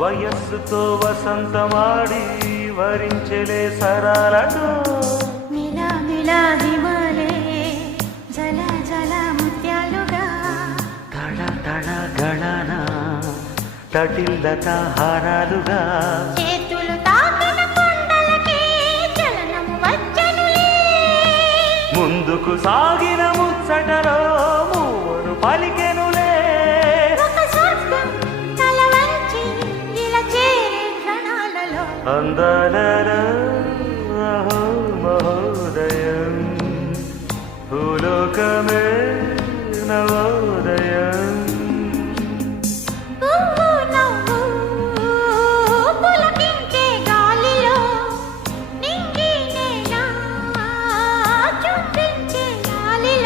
వయస్సుతో వసంతమాడి వరించెలే సరాలను మిలా మిలా హిమాలే జల జల ముత్యాలుగా తళ తళ గణన తటిల్లత హారాలుగా చేతులు తాకిన కొండలకే చలనము వచ్చనులే ముందుకు సాగిన ముచ్చటలో మూవను పలికెనులే ఒక స్వర్గం తల వంచి ఇలా చేరే క్షణాలలో అందాలలో అహో మహోదయం భూలోకమే నవోదయం